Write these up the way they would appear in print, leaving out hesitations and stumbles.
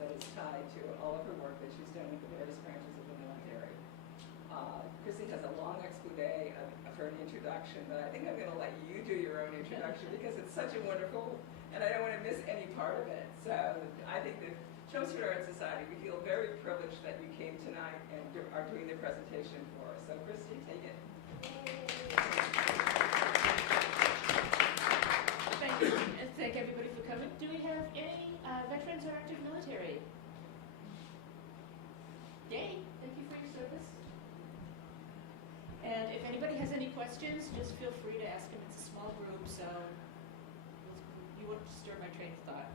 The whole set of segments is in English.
that is tied to all of her work that she's done with the various branches of the military. Crissie has a long expose of her introduction, but I think I'm going to let you do your own introduction because it's such a wonderful, and I don't want to miss any part of it. So I think that Chelmsford Art Society, we feel very privileged that you came tonight and are doing the presentation for us. So Crissie, take it. Thank you, and thank everybody for coming. Do we have any veterans or active military? Yay, thank you for your service. And if anybody has any questions, just feel free to ask them. It's a small group, so you won't disturb my train of thought.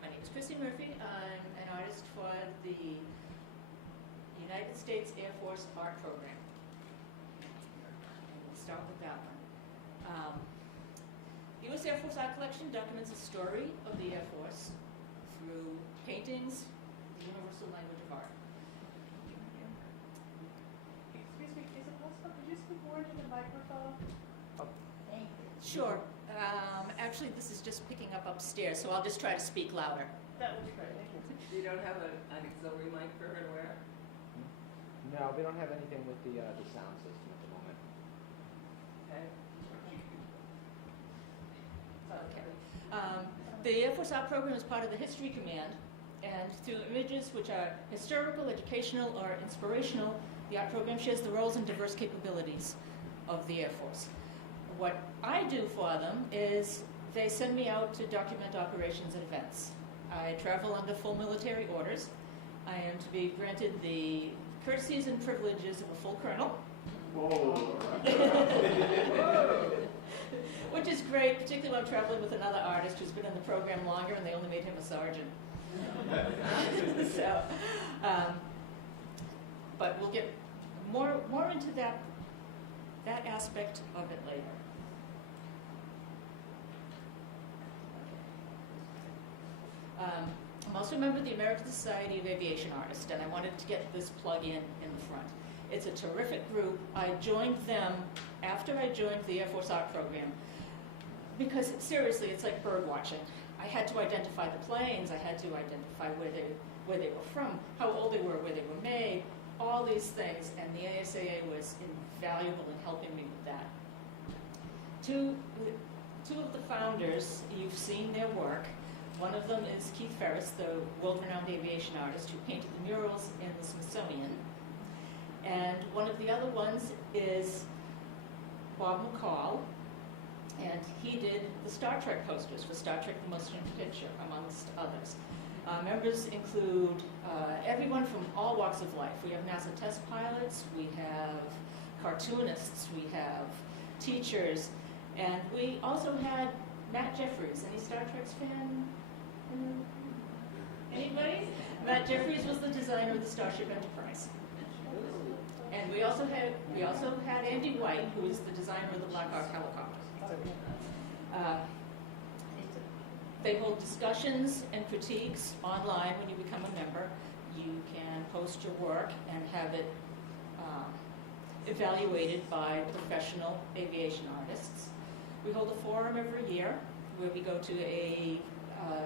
My name is Crissie Murphy. I'm an artist for the United States Air Force Art Program. And we'll start with that one. The U.S. Air Force Art Collection documents the story of the Air Force through paintings, the universal language of art. Excuse me, is it possible, could you speak more into the microphone? Sure. Actually, this is just picking up upstairs, so I'll just try to speak louder. That would be great, thank you. You don't have an auxiliary mic for her to wear? No, we don't have anything with the sound system at the moment. Okay. Okay. The Air Force Art Program is part of the History Command, and through images which are historical, educational, or inspirational, the art program shares the roles and diverse capabilities of the Air Force. What I do for them is they send me out to document operations and events. I travel under full military orders. I am to be granted the courtesies and privileges of a full colonel. Whoa. Which is great, particularly when I'm traveling with another artist who's been in the program longer and they only made him a sergeant. So, but we'll get more into that aspect of it later. I'm also a member of the American Society of Aviation Artists, and I wanted to get this plug in the front. It's a terrific group. I joined them after I joined the Air Force Art Program because, seriously, it's like bird watching. I had to identify the planes. I had to identify where they were from, how old they were, where they were made, all these things, and the ASAA was invaluable in helping me with that. Two of the founders, you've seen their work. One of them is Keith Ferris, the world-renowned aviation artist who painted the murals in the Smithsonian. And one of the other ones is Bob McCall, and he did the Star Trek posters for Star Trek The Motion Picture, amongst others. Members include everyone from all walks of life. We have NASA test pilots, we have cartoonists, we have teachers, and we also had Matt Jeffries. Any Star Trek fan? Anybody? Matt Jeffries was the designer of the Starship Enterprise. And we also had Andy White, who is the designer of the Black Hawk helicopter. They hold discussions and critiques online when you become a member. You can post your work and have it evaluated by professional aviation artists. We hold a forum every year where we go to a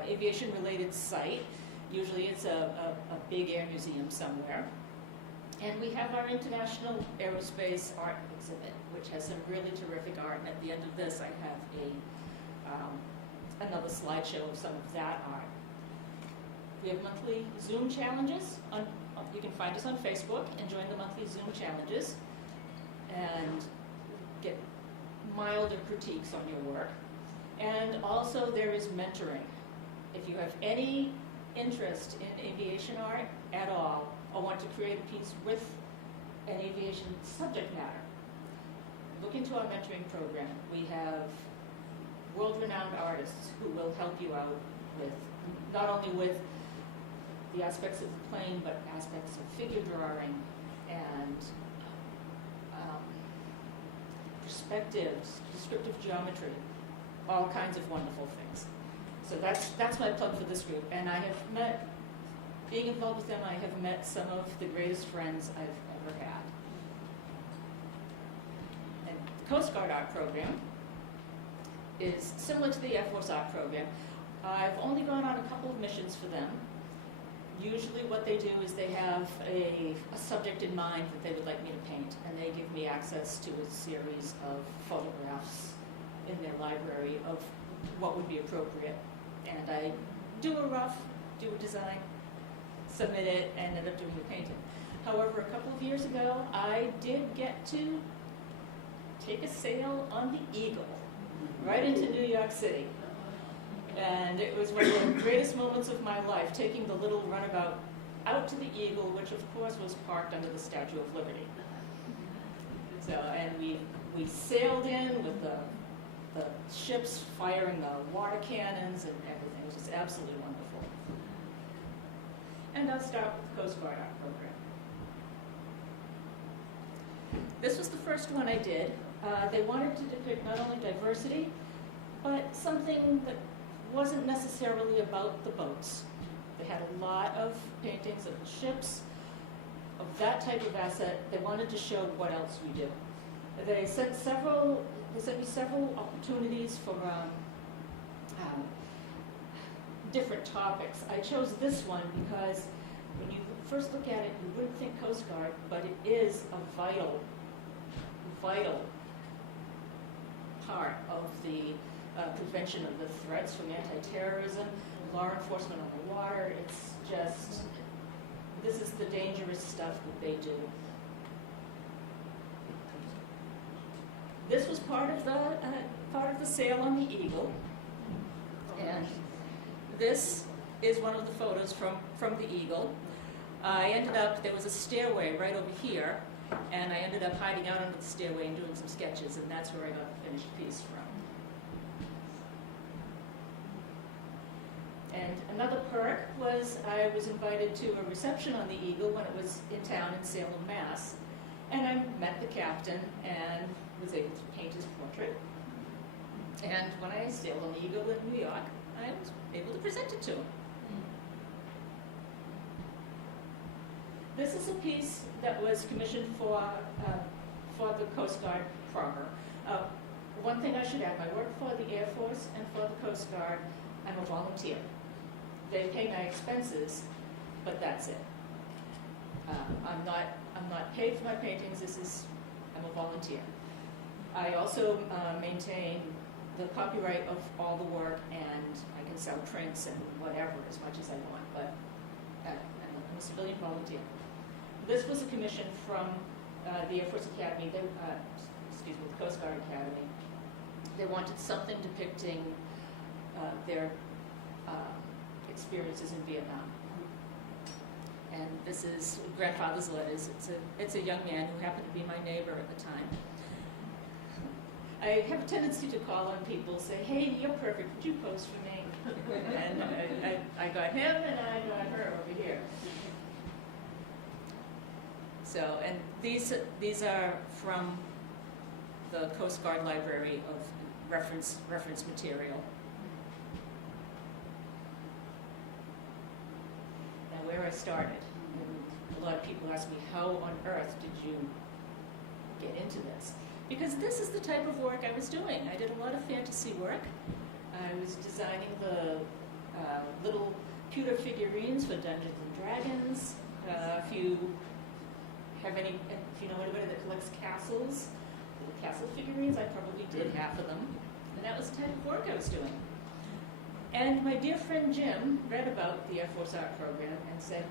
aviation-related site. Usually it's a big air museum somewhere. And we have our International Aerospace Art Exhibit, which has some really terrific art. And at the end of this, I have another slideshow of some of that art. We have monthly Zoom challenges. You can find us on Facebook and join the monthly Zoom challenges and get milder critiques on your work. And also there is mentoring. If you have any interest in aviation art at all, or want to create a piece with an aviation subject matter, look into our mentoring program. We have world-renowned artists who will help you out with, not only with the aspects of the plane, but aspects of figure drawing and perspectives, descriptive geometry, all kinds of wonderful things. So that's my plug for this group. And I have met, being involved with them, I have met some of the greatest friends I've ever had. And the Coast Guard Art Program is similar to the Air Force Art Program. I've only gone on a couple of missions for them. Usually what they do is they have a subject in mind that they would like me to paint, and they give me access to a series of photographs in their library of what would be appropriate. And I do a design, submit it, and end up doing the painting. However, a couple of years ago, I did get to take a sail on the Eagle right into New York City. And it was one of the greatest moments of my life, taking the little runabout out to the Eagle, which of course was parked under the Statue of Liberty. So, and we sailed in with the ships firing the water cannons and everything. It was just absolutely wonderful. And I'll start with the Coast Guard art program. This was the first one I did. They wanted to depict not only diversity, but something that wasn't necessarily about the boats. They had a lot of paintings of the ships, of that type of asset. They wanted to show what else we do. They sent me several opportunities for different topics. I chose this one because when you first look at it, you wouldn't think Coast Guard, but it is a vital part of the prevention of the threats from anti-terrorism, law enforcement on the water. It's just, this is the dangerous stuff that they do. This was part of the sail on the Eagle, and this is one of the photos from the Eagle. There was a stairway right over here, and I ended up hiding out under the stairway and doing some sketches, and that's where I got the finished piece from. And another perk was I was invited to a reception on the Eagle when it was in town in Salem, Mass. And I met the captain and was able to paint his portrait. And when I sailed on the Eagle in New York, I was able to present it to him. This is a piece that was commissioned for the Coast Guard proper. One thing I should add, I work for the Air Force and for the Coast Guard. I'm a volunteer. They pay my expenses, but that's it. I'm not paid for my paintings. I'm a volunteer. I also maintain the copyright of all the work, and I can sell prints and whatever as much as I want, but I'm a civilian volunteer. This was a commission from the Air Force Academy, the Coast Guard Academy. They wanted something depicting their experiences in Vietnam. And this is Grandfather's Letters. It's a young man who happened to be my neighbor at the time. I have a tendency to call on people, say, hey, you're perfect, would you pose for me? And I got him and I got her over here. So, and these are from the Coast Guard Library of reference material. Now, where I started, and a lot of people ask me, how on earth did you get into this? Because this is the type of work I was doing. I did a lot of fantasy work. I was designing the little pewter figurines for Dungeons and Dragons. If you know anybody that collects castles, little castle figurines, I probably did half of them. And that was the type of work I was doing. And my dear friend Jim read about the Air Force Art Program and said,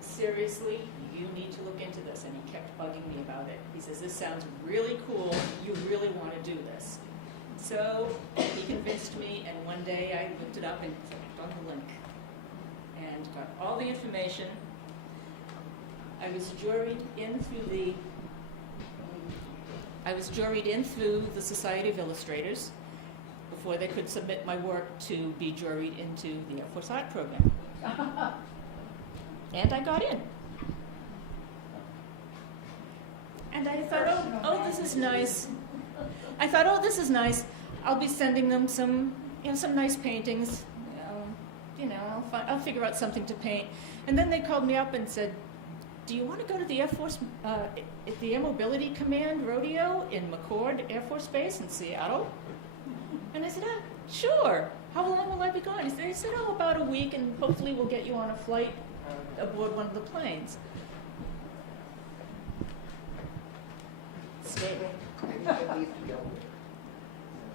seriously, you need to look into this. And he kept bugging me about it. He says, this sounds really cool. You really want to do this. So he convinced me, and one day I looked it up and clicked on the link and got all the information. I was juried in through the Society of Illustrators before they could submit my work to be juried into the Air Force Art Program. And I got in. And I thought, oh, this is nice. I'll be sending them some nice paintings. I'll figure out something to paint. And then they called me up and said, do you want to go to the Air Force, the Air Mobility Command rodeo in McCord Air Force Base in Seattle? And I said, sure. How long will I be gone? He said, oh, about a week, and hopefully we'll get you on a flight aboard one of the planes. Stable. I'm getting used to the elevator.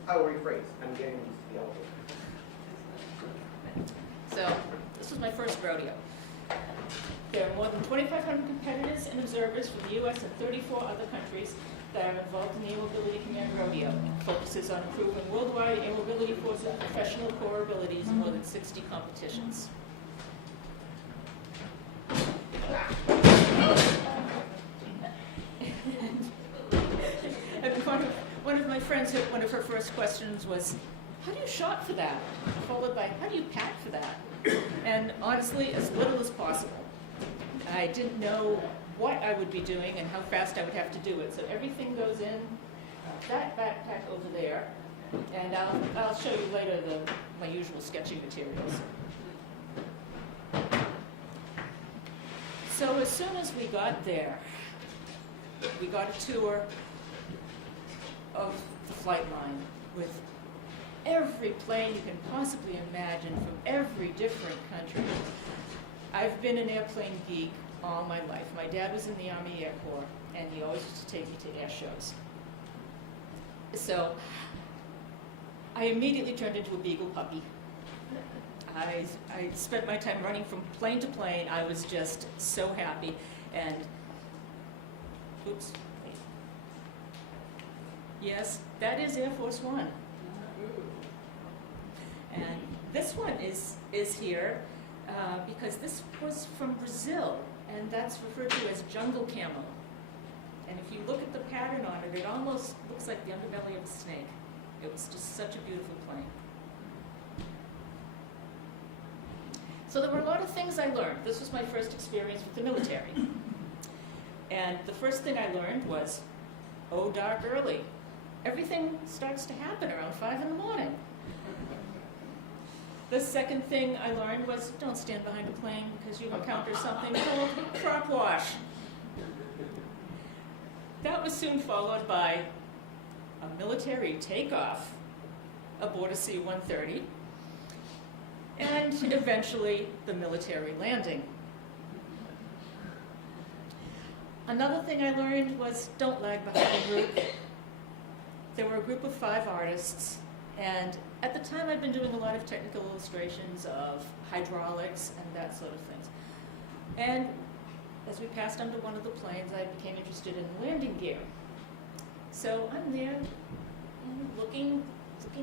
I will rephrase. I'm getting used to the elevator. So this was my first rodeo. There are more than 2,500 competitors and observers from the U.S. and 34 other countries that are involved in the Air Mobility Command Rodeo. It focuses on improving worldwide air mobility forces and professional core abilities in more than 60 competitions. And one of my friends, one of her first questions was, how do you shop for that? Followed by, how do you pack for that? And honestly, as little as possible. I didn't know what I would be doing and how fast I would have to do it. So everything goes in that backpack over there. And I'll show you later my usual sketching materials. So as soon as we got there, we got a tour of the flight line with every plane you can possibly imagine from every different country. I've been an airplane geek all my life. My dad was in the Army Air Corps, and he always used to take me to air shows. So I immediately turned into a beagle puppy. I spent my time running from plane to plane. I was just so happy. And, oops. Yes, that is Air Force One. And this one is here because this was from Brazil, and that's referred to as jungle camo. And if you look at the pattern on it, it almost looks like the underbelly of a snake. It was just such a beautiful plane. So there were a lot of things I learned. This was my first experience with the military. And the first thing I learned was, oh, dark early. Everything starts to happen around 5 in the morning. The second thing I learned was, don't stand behind a plane because you encounter something called crop wash. That was soon followed by a military takeoff aboard a C-130, and eventually the military landing. Another thing I learned was, don't lag behind a group. There were a group of 5 artists, and at the time I'd been doing a lot of technical illustrations of hydraulics and that sort of things. And as we passed under one of the planes, I became interested in landing gear. So I'm there and looking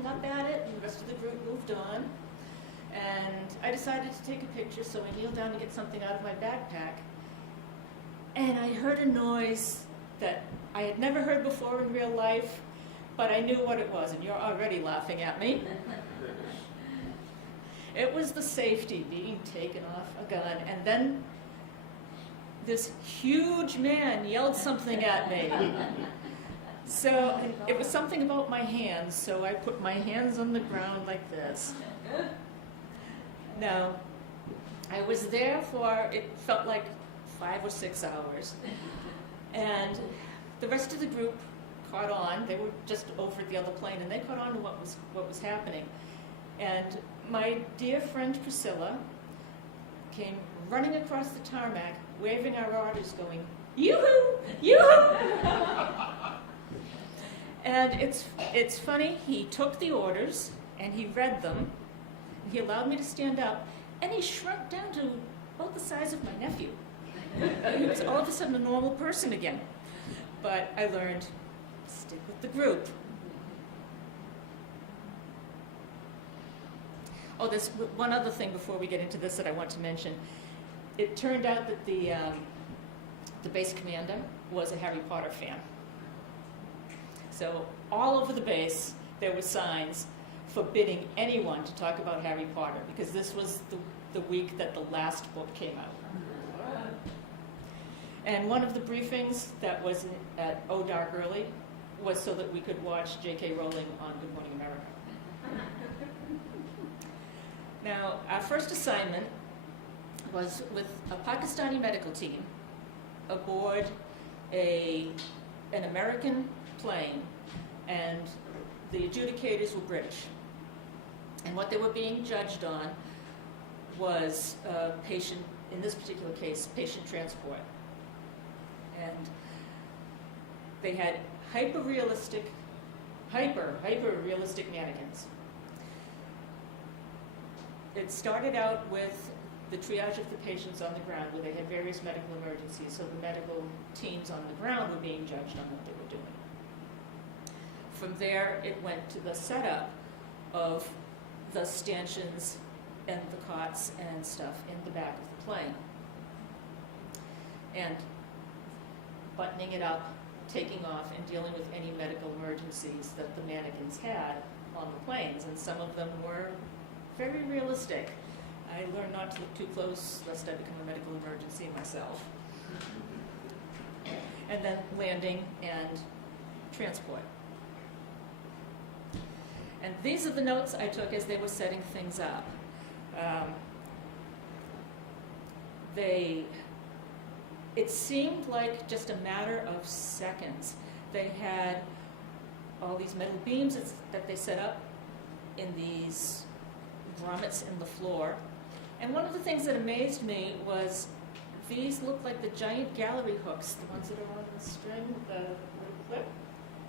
up at it, and the rest of the group moved on. And I decided to take a picture, so I kneeled down to get something out of my backpack. And I heard a noise that I had never heard before in real life, but I knew what it was, and you're already laughing at me. It was the safety being taken off a gun, and then this huge man yelled something at me. So it was something about my hands, so I put my hands on the ground like this. Now, I was there for, it felt like 5 or 6 hours, and the rest of the group caught on. They were just over at the other plane, and they caught on to what was happening. And my dear friend Priscilla came running across the tarmac, waving our orders, going, "Yoo-hoo! Yoo-hoo!" And it's funny, he took the orders, and he read them, and he allowed me to stand up, and he shrunk down to about the size of my nephew. He was all of a sudden a normal person again. But I learned, stick with the group. Oh, there's one other thing before we get into this that I want to mention. It turned out that the base commander was a Harry Potter fan. So all over the base, there were signs forbidding anyone to talk about Harry Potter, because this was the week that the last book came out. And one of the briefings that was at Oh Dark Early was so that we could watch J.K. Rowling on Good Morning America. Now, our first assignment was with a Pakistani medical team aboard an American plane, and the adjudicators were British. And what they were being judged on was patient, in this particular case, patient transport. And they had hyper-realistic mannequins. It started out with the triage of the patients on the ground, where they had various medical emergencies, so the medical teams on the ground were being judged on what they were doing. From there, it went to the setup of the stanchions and the cots and stuff in the back of the plane. And buttoning it up, taking off, and dealing with any medical emergencies that the mannequins had on the planes. And some of them were very realistic. I learned not to look too close lest I become a medical emergency myself. And then landing and transport. And these are the notes I took as they were setting things up. It seemed like just a matter of seconds. They had all these metal beams that they set up in these grommets in the floor. And one of the things that amazed me was these looked like the giant gallery hooks, the ones that are on the string with the clip.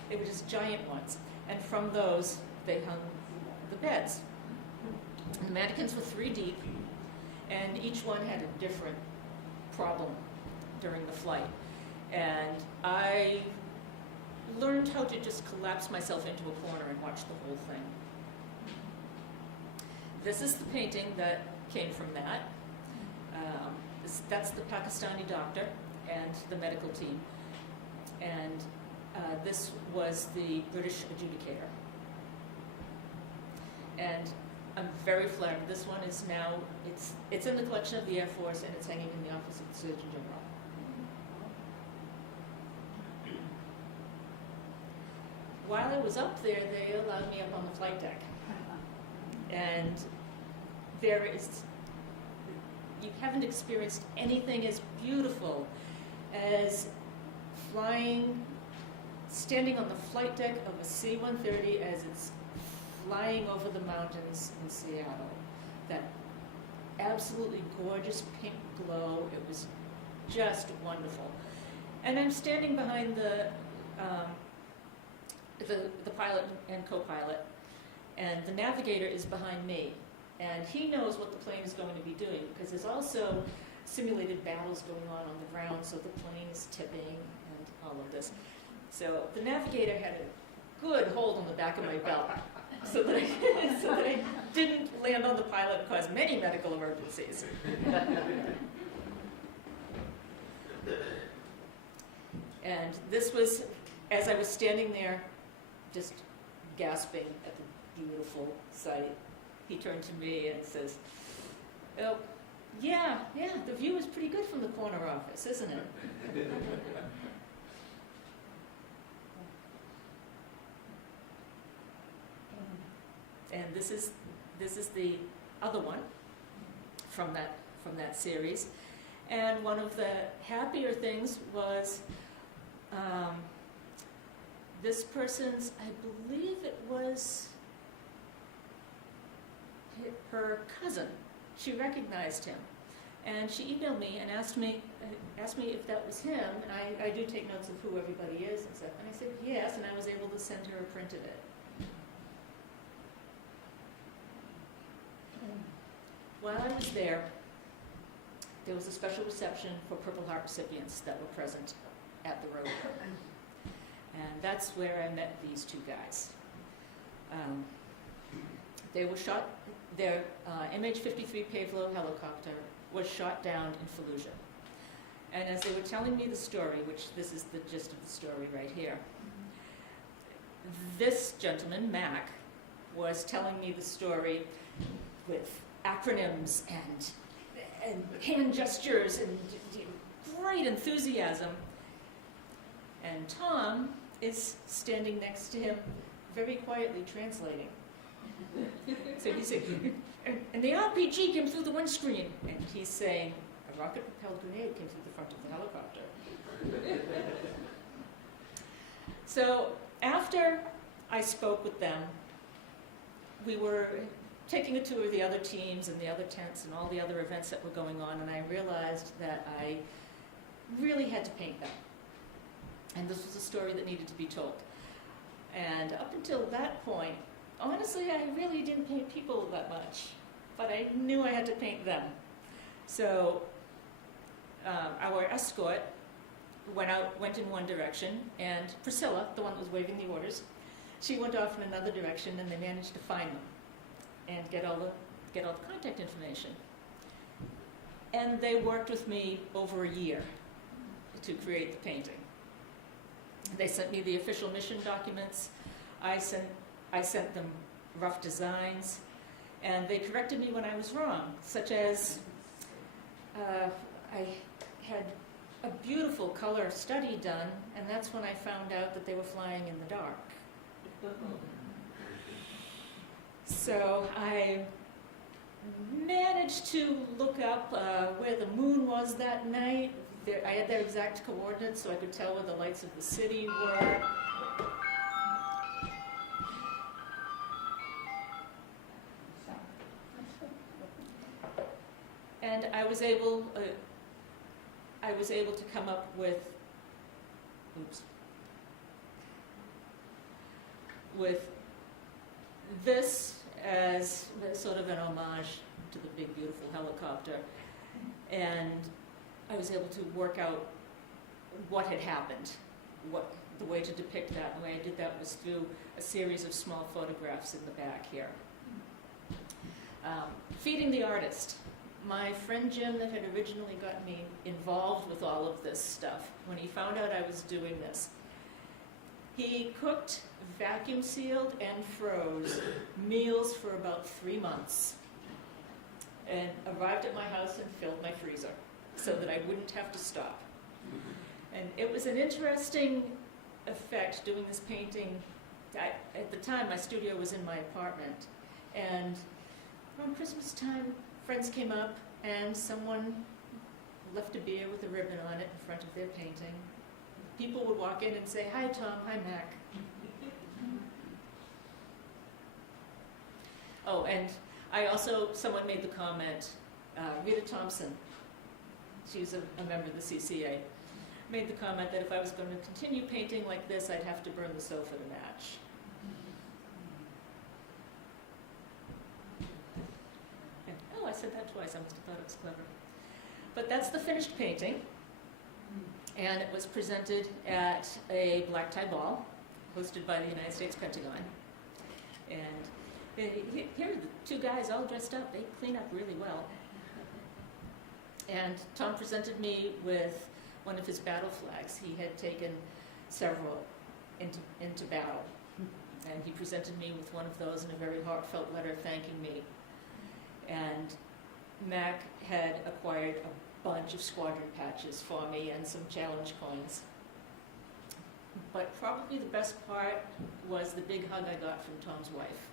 They were just giant ones. And from those, they hung the beds. And the mannequins were 3 deep, and each one had a different problem during the flight. And I learned how to just collapse myself into a corner and watch the whole thing. This is the painting that came from that. That's the Pakistani doctor and the medical team. And this was the British adjudicator. And I'm very flattered. This one is now, it's in the collection of the Air Force, and it's hanging in the office of the Surgeon General. While I was up there, they allowed me up on the flight deck. And you haven't experienced anything as beautiful as standing on the flight deck of a C-130 as it's flying over the mountains in Seattle. That absolutely gorgeous pink glow. It was just wonderful. And I'm standing behind the pilot and co-pilot, and the navigator is behind me. And he knows what the plane is going to be doing, because there's also simulated battles going on the ground, so the plane is tipping and all of this. So the navigator had a good hold on the back of my belt so that I didn't land on the pilot and cause many medical emergencies. And this was, as I was standing there, just gasping at the beautiful sight, he turned to me and says, "Oh, yeah, the view is pretty good from the corner office, isn't it?" And this is the other one from that series. And one of the happier things was this person's, I believe it was her cousin. She recognized him, and she emailed me and asked me if that was him. And I do take notes of who everybody is and stuff. And I said yes, and I was able to send her a print of it. While I was there was a special reception for Purple Heart recipients that were present at the road. And that's where I met these 2 guys. They were shot, their MH-53 Pavlo helicopter was shot down in Fallujah. And as they were telling me the story, which this is the gist of the story right here, this gentleman, Mac, was telling me the story with acronyms and hand gestures and great enthusiasm. And Tom is standing next to him, very quietly translating. So he said, and the RPG came through the windscreen. And he's saying, a rocket-propelled grenade came through the front of the helicopter. So after I spoke with them. We were taking a tour of the other teams and the other tents and all the other events that were going on, and I realized that I really had to paint them. And this was a story that needed to be told. And up until that point, honestly, I really didn't paint people that much, but I knew I had to paint them. So our escort went in one direction, and Priscilla, the one that was waving the orders, she went off in another direction, and they managed to find them and get all the contact information. And they worked with me over a year to create the painting. They sent me the official mission documents. I sent them rough designs, and they corrected me when I was wrong, such as I had a beautiful color study done, and that's when I found out that they were flying in the dark. So I managed to look up where the moon was that night. I had their exact coordinates so I could tell where the lights of the city were. And I was able to come up with this as sort of an homage to the big beautiful helicopter, and I was able to work out what had happened, the way to depict that. The way I did that was through a series of small photographs in the back here. Feeding the artist. My friend Jim that had originally got me involved with all of this stuff, when he found out I was doing this, he cooked, vacuum sealed, and froze meals for about 3 months, and arrived at my house and filled my freezer so that I wouldn't have to stop. And it was an interesting effect doing this painting. At the time, my studio was in my apartment, and around Christmas time, friends came up and someone left a beer with a ribbon on it in front of their painting. People would walk in and say, "Hi Tom, hi Mac." Oh, and someone made the comment, Rita Thompson, she's a member of the CCA, made the comment that if I was going to continue painting like this, I'd have to burn the sofa to match. And, I said that twice, I must have thought it was clever. But that's the finished painting, and it was presented at a black tie ball hosted by the United States Pentagon. And here are the two guys all dressed up. They clean up really well. And Tom presented me with one of his battle flags. He had taken several into battle. And he presented me with one of those in a very heartfelt letter thanking me. And Mac had acquired a bunch of squadron patches for me and some challenge coins. But probably the best part was the big hug I got from Tom's wife,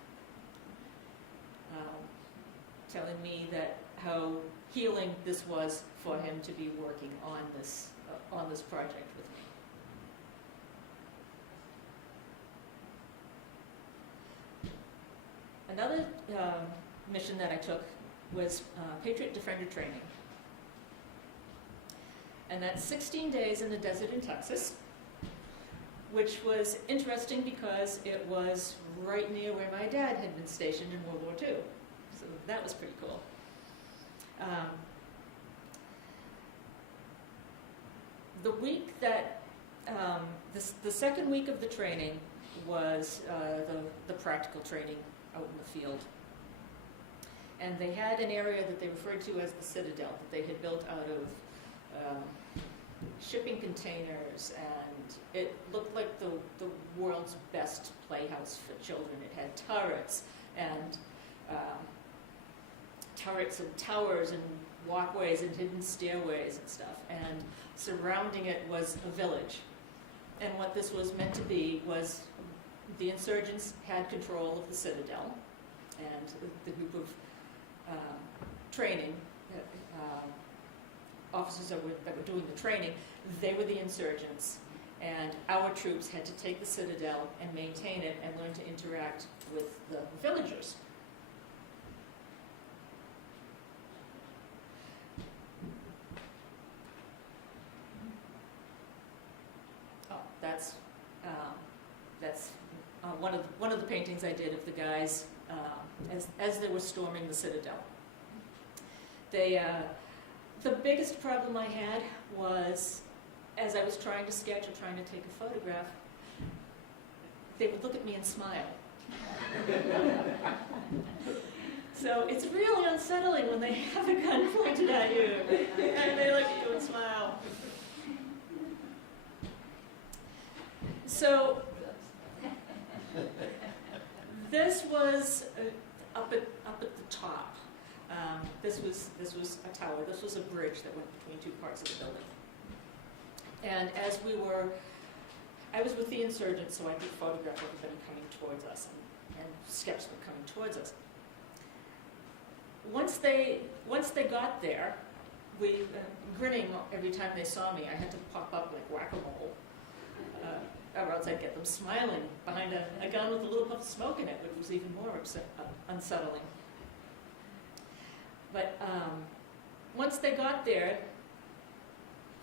telling me that how healing this was for him to be working on this project with me. Another mission that I took was Patriot Defender training. And that's 16 days in the desert in Texas, which was interesting because it was right near where my dad had been stationed in World War II. So that was pretty cool. The week that, the second week of the training was the practical training out in the field. And they had an area that they referred to as the Citadel, that they had built out of shipping containers, and it looked like the world's best playhouse for children. It had turrets and towers and walkways and hidden stairways and stuff, and surrounding it was a village. And what this was meant to be was the insurgents had control of the Citadel, and the group of training officers that were doing the training, they were the insurgents, And our troops had to take the citadel and maintain it and learn to interact with the villagers. Oh, that's one of the paintings I did of the guys as they were storming the citadel. The biggest problem I had was, as I was trying to sketch or trying to take a photograph, they would look at me and smile. So it's really unsettling when they have a gun pointed at you and they look at you and smile. So this was up at the top. This was a tower. This was a bridge that went between two parts of the building. And as I was with the insurgents, so I could photograph everybody coming towards us, and sketch them coming towards us. Once they got there, grinning every time they saw me, I had to pop up like whack-a-mole, or else I'd get them smiling behind a gun with a little puff of smoke in it, which was even more unsettling. But once they got there,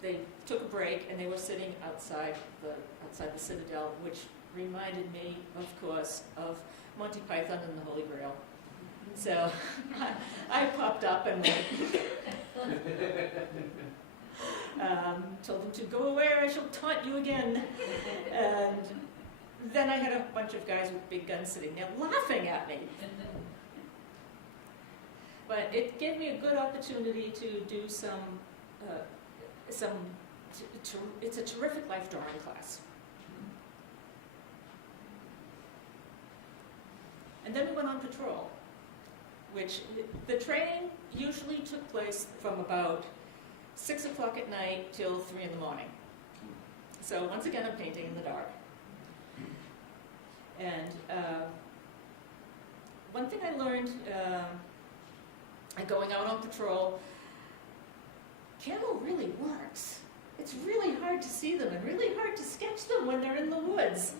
they took a break and they were sitting outside the citadel, which reminded me, of course, of Monty Python and the Holy Grail. So I popped up and told them to go away or I shall taunt you again. And then I had a bunch of guys with big guns sitting there laughing at me. But it gave me a good opportunity to do it's a terrific life drawing class. And then we went on patrol, which the training usually took place from about 6 o'clock at night till 3 in the morning. So once again, I'm painting in the dark. And one thing I learned going out on patrol, camo really works. It's really hard to see them and really hard to sketch them when they're in the woods.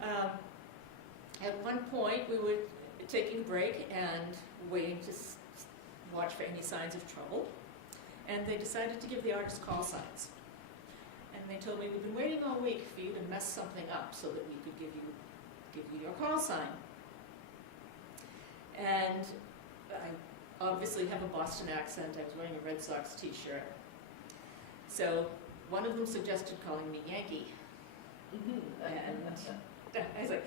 At one point, we were taking a break and waiting to watch for any signs of trouble. And they decided to give the artists call signs. And they told me, we've been waiting all week for you to mess something up so that we could give you your call sign. And I obviously have a Boston accent. I was wearing a Red Sox t-shirt. So one of them suggested calling me Yankee. And I was like,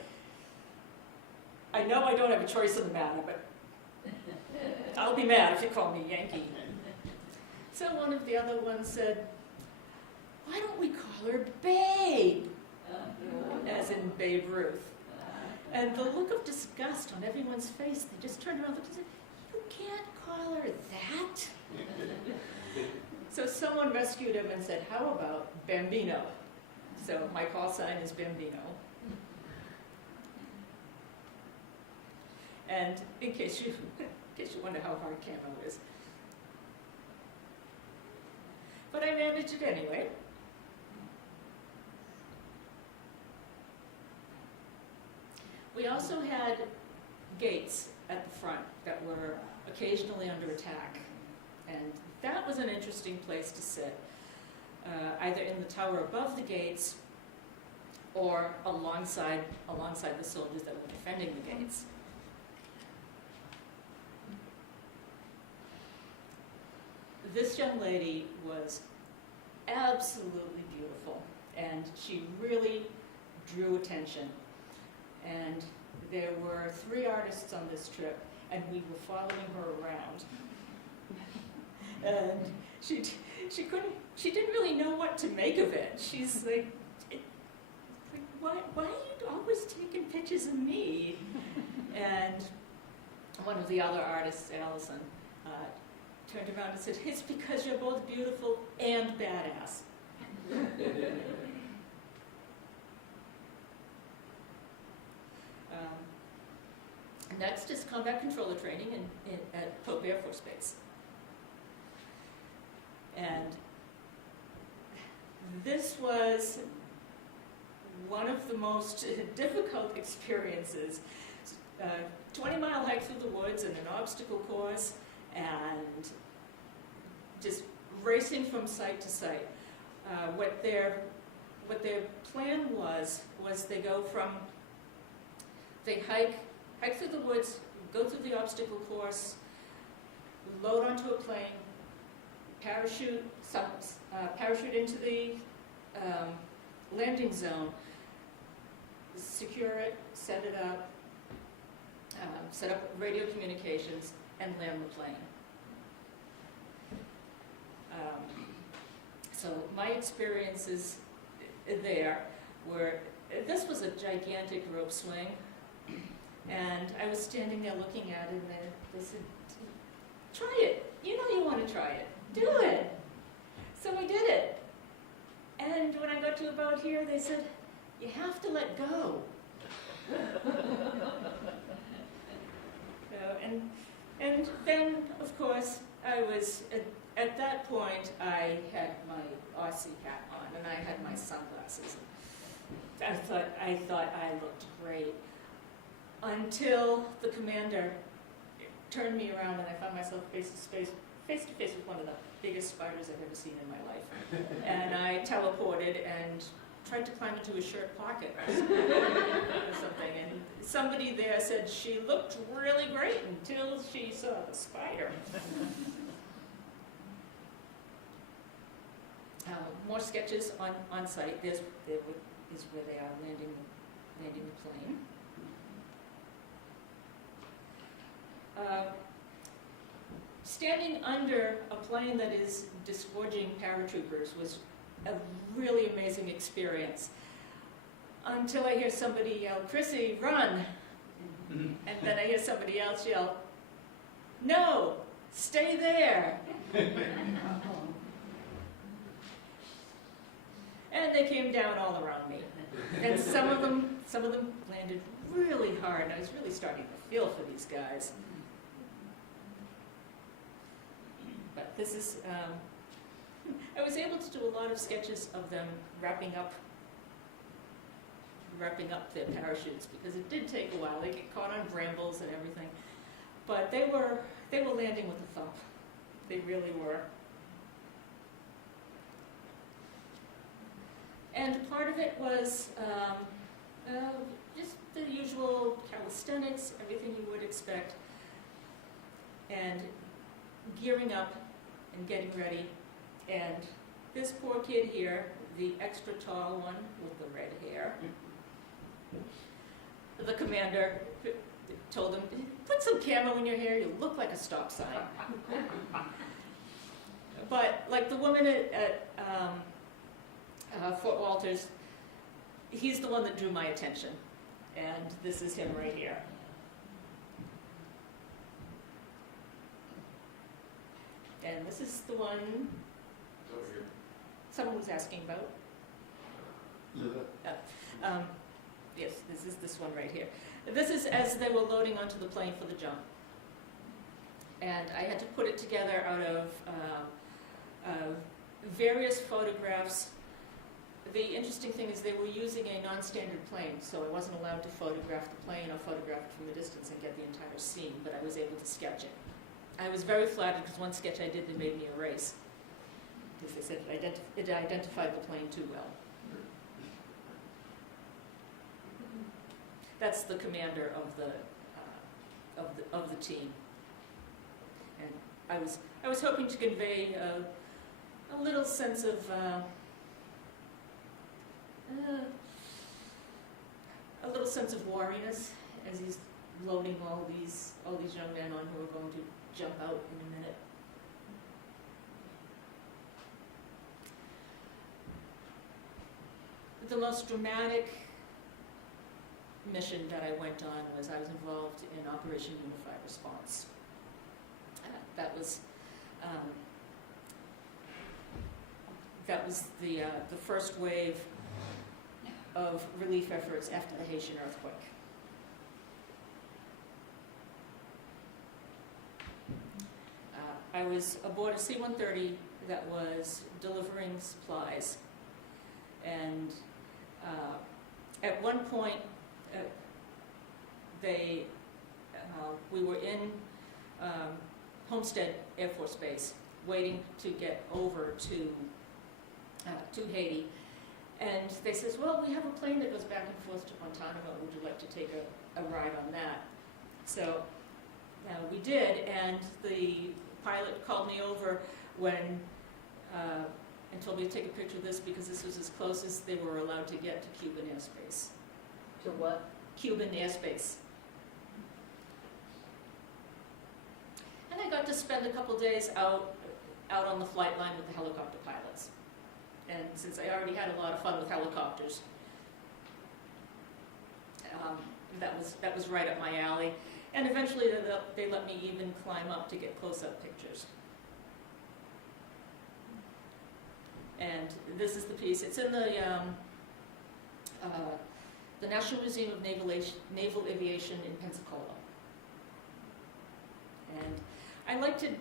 I know I don't have a choice in the matter, but I'll be mad if you call me Yankee. So one of the other ones said, why don't we call her Babe? As in Babe Ruth. And the look of disgust on everyone's face, they just turned around and said, you can't call her that. So someone rescued him and said, how about Bambino? So my call sign is Bambino. And in case you wonder how hard camo is. But I managed it anyway. We also had gates at the front that were occasionally under attack. And that was an interesting place to sit, either in the tower above the gates or alongside the soldiers that were defending the gates. This young lady was absolutely beautiful, and she really drew attention. And there were 3 artists on this trip, and we were following her around. And she didn't really know what to make of it. She's like why are you always taking pictures of me? And one of the other artists, Allison, turned around and said, it's because you're both beautiful and badass. Next is combat controller training at Pope Air Force Base. And this was one of the most difficult experiences. 20-mile hike through the woods and an obstacle course, and just racing from site to site. What their plan was they hike through the woods, go through the obstacle course, load onto a plane, parachute into the landing zone, secure it, set it up, set up radio communications, and land the plane. So my experiences there were, this was a gigantic rope swing, and I was standing there looking at it, and they said, try it. You know you want to try it. Do it. So we did it. And when I got to about here, they said, you have to let go. And then, of course, I was, at that point, I had my Aussie hat on, and I had my sunglasses. I thought I looked great, until the commander turned me around, and I found myself face to face with one of the biggest spiders I've ever seen in my life. And I teleported and tried to climb into his shirt pocket or something. And somebody there said she looked really great until she saw the spider. More sketches on site. There is where they are landing the plane. Standing under a plane that is disgorging paratroopers was a really amazing experience, until I hear somebody yell, "Crissie, run!" And then I hear somebody else yell, "No, stay there!" And they came down all around me. And some of them landed really hard, and I was really starting to feel for these guys. But this is, I was able to do a lot of sketches of them wrapping up their parachutes, because it did take a while. They get caught on brambles and everything. But they were landing with a thump. They really were. And part of it was just the usual calisthenics, everything you would expect, and gearing up and getting ready. And this poor kid here, the extra tall one with the red hair, the commander told him, "Put some camo in your hair, you look like a stop sign." But like the woman at Fort Walters, he's the one that drew my attention. And this is him right here. And this is the one someone was asking about. Yes, this is this one right here. This is as they were loading onto the plane for the jump. And I had to put it together out of various photographs. The interesting thing is they were using a non-standard plane, so I wasn't allowed to photograph the plane or photograph it from a distance and get the entire scene, but I was able to sketch it. I was very flattered because one sketch I did, they made me erase, because they said it identified the plane too well. That's the commander of the team, and I was hoping to convey a little sense of wariness as he's loading all these young men on who are going to jump out in a minute. The most dramatic mission that I went on was I was involved in Operation Unified Response. That was the first wave of relief efforts after the Haitian earthquake. I was aboard a C-130 that was delivering supplies And at one point, we were in Homestead Air Force Base, waiting to get over to Haiti. And they says, well, we have a plane that goes back and forth to Guantanamo. Would you like to take a ride on that? So we did, and the pilot called me over when and told me to take a picture of this because this was as close as they were allowed to get to Cuban airspace. To what? Cuban airspace. And I got to spend a couple days out on the flight line with the helicopter pilots. And since I already had a lot of fun with helicopters, that was right up my alley. And eventually they let me even climb up to get close-up pictures. And this is the piece. It's in the National Museum of Naval Aviation in Pensacola. And I like to,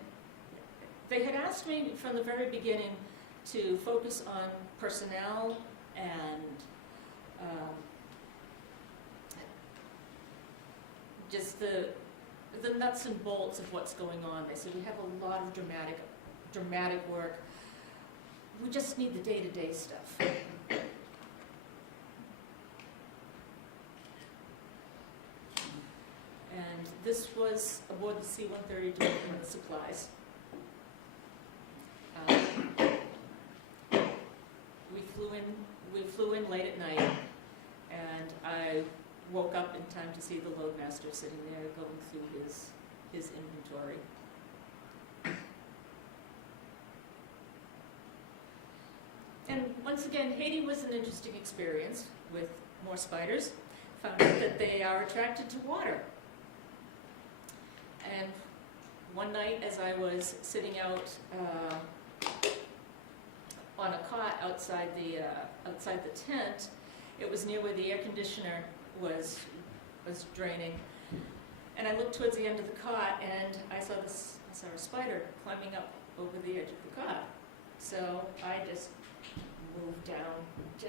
they had asked me from the very beginning to focus on personnel and just the nuts and bolts of what's going on. They said we have a lot of dramatic work. We just need the day-to-day stuff. And this was aboard the C-130 delivering the supplies. We flew in late at night, and I woke up in time to see the loadmaster sitting there going through his inventory. And once again, Haiti was an interesting experience with more spiders. Found out that they are attracted to water. And one night, as I was sitting out on a cot outside the tent, it was near where the air conditioner was draining. And I looked towards the end of the cot, and I saw a spider climbing up over the edge of the cot. So I just moved down to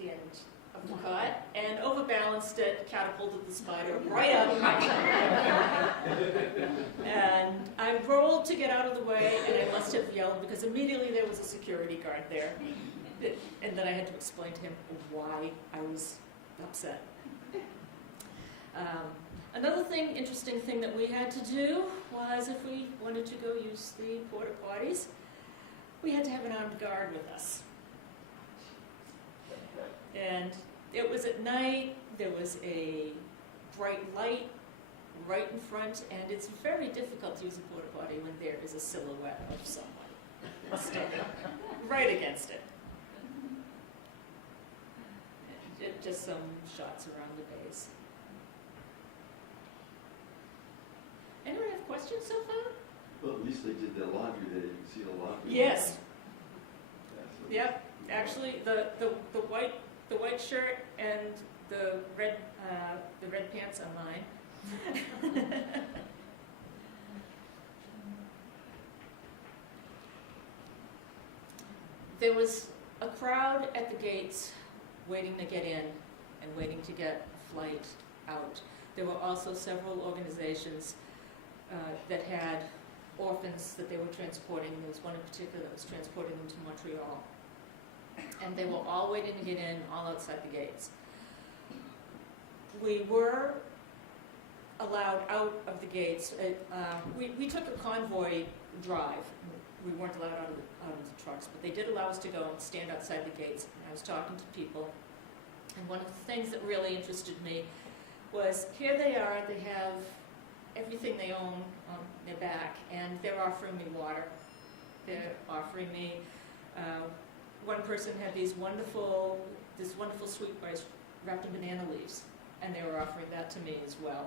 the end of the cot and overbalanced it, catapulted the spider right up. And I rolled to get out of the way, and I must have yelled because immediately there was a security guard there. And then I had to explain to him why I was upset. Another interesting thing that we had to do was if we wanted to go use the porta potties, we had to have an armed guard with us. And it was at night, there was a bright light right in front, and it's very difficult to use a porta potty when there is a silhouette of someone standing right against it. Just some shots around the base. Anyone have questions so far? Well, at least they did their laundry there. You can see the laundry. Yes. Yeah, so Yep. Actually, the white shirt and the red pants are mine. There was a crowd at the gates waiting to get in and waiting to get a flight out. There were also several organizations that had orphans that they were transporting. There was one in particular that was transporting them to Montreal. And they were all waiting to get in, all outside the gates. We were allowed out of the gates. We took a convoy drive. We weren't allowed out of the trucks, but they did allow us to go and stand outside the gates. And I was talking to people, and one of the things that really interested me was here they are, they have everything they own on their back, and they're offering me water. They're offering me, one person had this wonderful sweet rice wrapped in banana leaves, and they were offering that to me as well.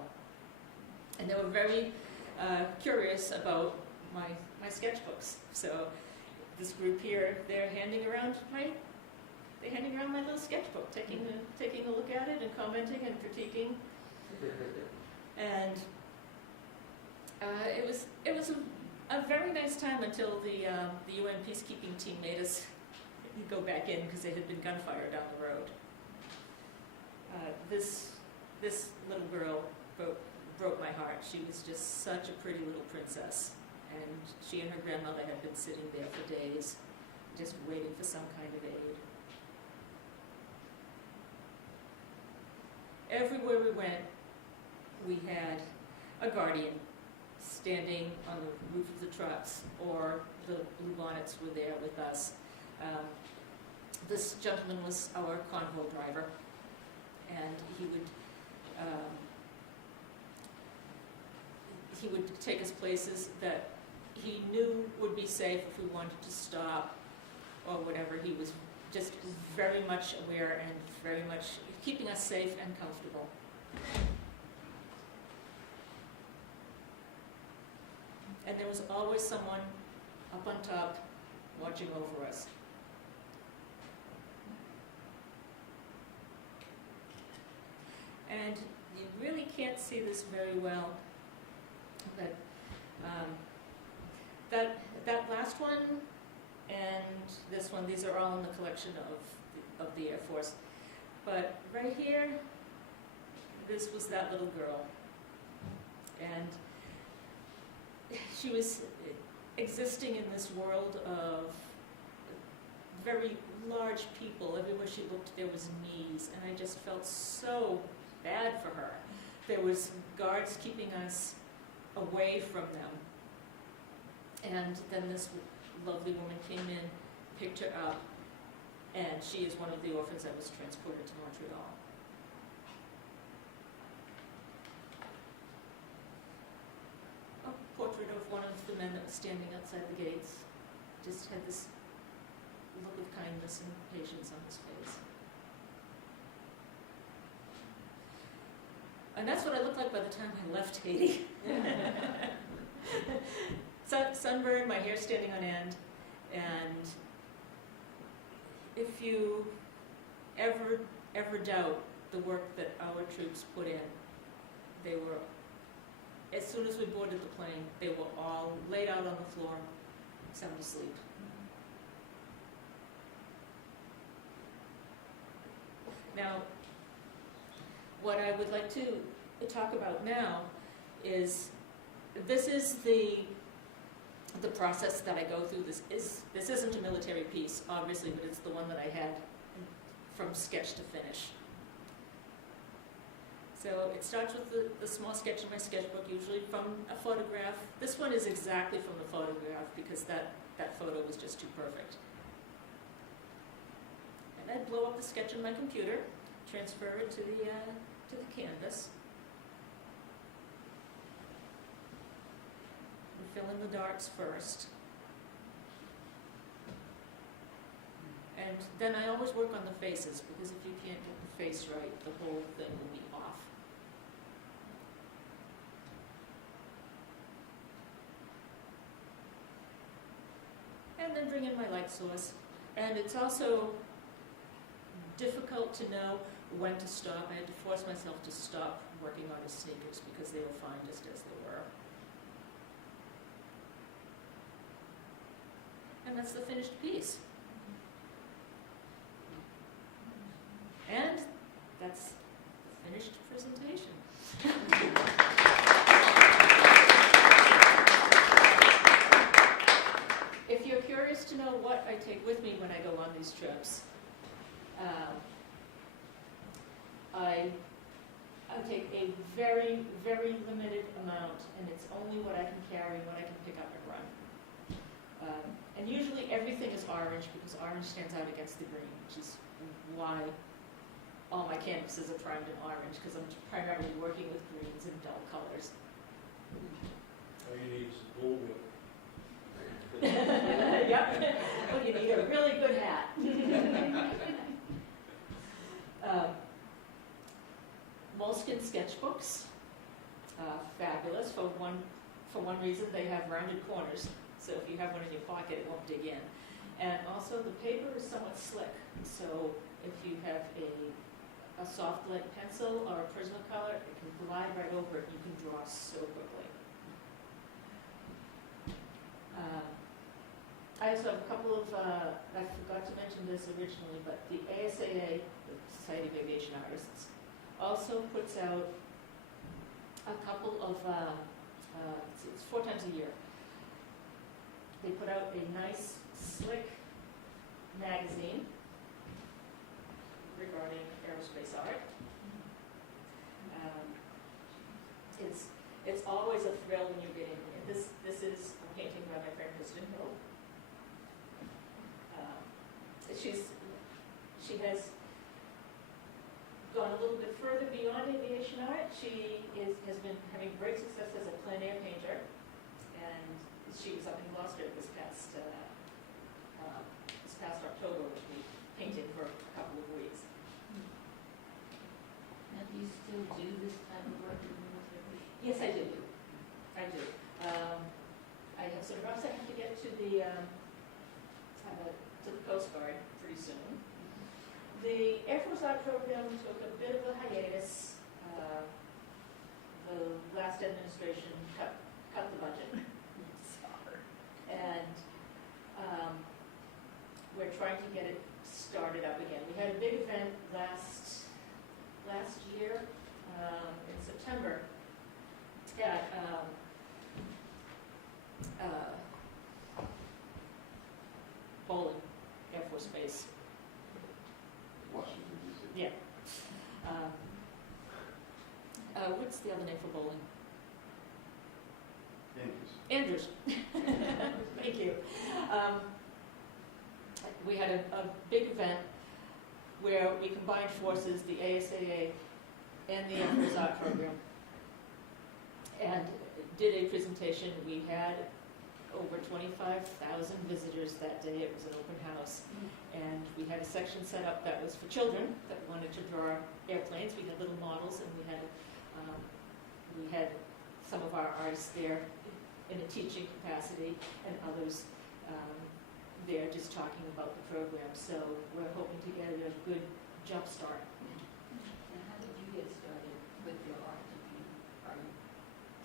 And they were very curious about my sketchbooks. So this group here, they're handing around my little sketchbook, taking a look at it and commenting and critiquing. And it was a very nice time until the UN peacekeeping team made us go back in because there had been gunfire down the road. This little girl broke my heart. She was just such a pretty little princess, and she and her grandmother had been sitting there for days, just waiting for some kind of aid. Everywhere we went, we had a guardian standing on the roof of the trucks, or the Bluebonnets were there with us. This gentleman was our convoy driver, and he would take us places that he knew would be safe if we wanted to stop or whatever. He was just very much aware and very much keeping us safe and comfortable. And there was always someone up on top watching over us. And you really can't see this very well, but that last one and this one, these are all in the collection of the Air Force. But right here, this was that little girl. And she was existing in this world of very large people. Everywhere she looked, there was knees, and I just felt so bad for her. There was guards keeping us away from them. And then this lovely woman came in, picked her up, and she is one of the orphans that was transported to Montreal. A portrait of one of the men that was standing outside the gates. Just had this look of kindness and patience on his face. And that's what I looked like by the time I left Haiti. Sunburned, my hair standing on end, and if you ever doubt the work that our troops put in, they were, as soon as we boarded the plane, they were all laid out on the floor, sound asleep. Now, what I would like to talk about now is, this is the process that I go through. This isn't a military piece, obviously, but it's the one that I had from sketch to finish. So it starts with the small sketch in my sketchbook, usually from a photograph. This one is exactly from the photograph because that photo was just too perfect. And I'd blow up the sketch on my computer, transfer it to the canvas, and fill in the darks first. And then I always work on the faces, because if you can't get the face right, the whole thing will be off. And then bring in my light source. And it's also difficult to know when to stop. I had to force myself to stop working on his sneakers because they were fine just as they were. And that's the finished piece. And that's the finished presentation. If you're curious to know what I take with me when I go on these trips, I take a very, very limited amount, and it's only what I can carry, what I can pick up and run. And usually everything is orange, because orange stands out against the green, which is why all my canvases are primed in orange, because I'm primarily working with greens and dull colors. All you need is a bullwhip. Yep. Well, you need a really good hat. Moleskin sketchbooks, fabulous. For one reason, they have rounded corners, so if you have one in your pocket, it won't dig in. And also, the paper is somewhat slick, so if you have a soft lead pencil or a Prismacolor, it can glide right over it. You can draw so quickly. I also have a couple of, I forgot to mention this originally, but the ASAA, the Society of Aviation Artists, also puts out a couple of, it's 4 times a year. They put out a nice, slick magazine regarding aerospace art. It's always a thrill when you get in here. This is a painting by my friend Kristen Hill. She has gone a little bit further beyond aviation art. She has been having great success as a plein air painter, and she was up in Gloucester this past October, which we painted for a couple of weeks. Now, do you still do this type of work in the military? Yes, I do. I do. I have some rough. I have to get to the Coast Guard pretty soon. The Air Force Art Program took a bit of a hiatus. The last administration cut the budget. And we're trying to get it started up again. We had a big event last year in September at Bowling Air Force Base. Washington, D.C. Yeah. What's the other name for bowling? Andrews. Andrews. Thank you. We had a big event where we combined forces, the ASAA and the Air Force Art Program, and did a presentation. We had over 25,000 visitors that day. It was an open house. And we had a section set up that was for children that wanted to draw airplanes. We had little models, and we had some of our artists there in a teaching capacity, and others there just talking about the program. So we're hoping to get a good jump start. And how did you get started with your art? Are you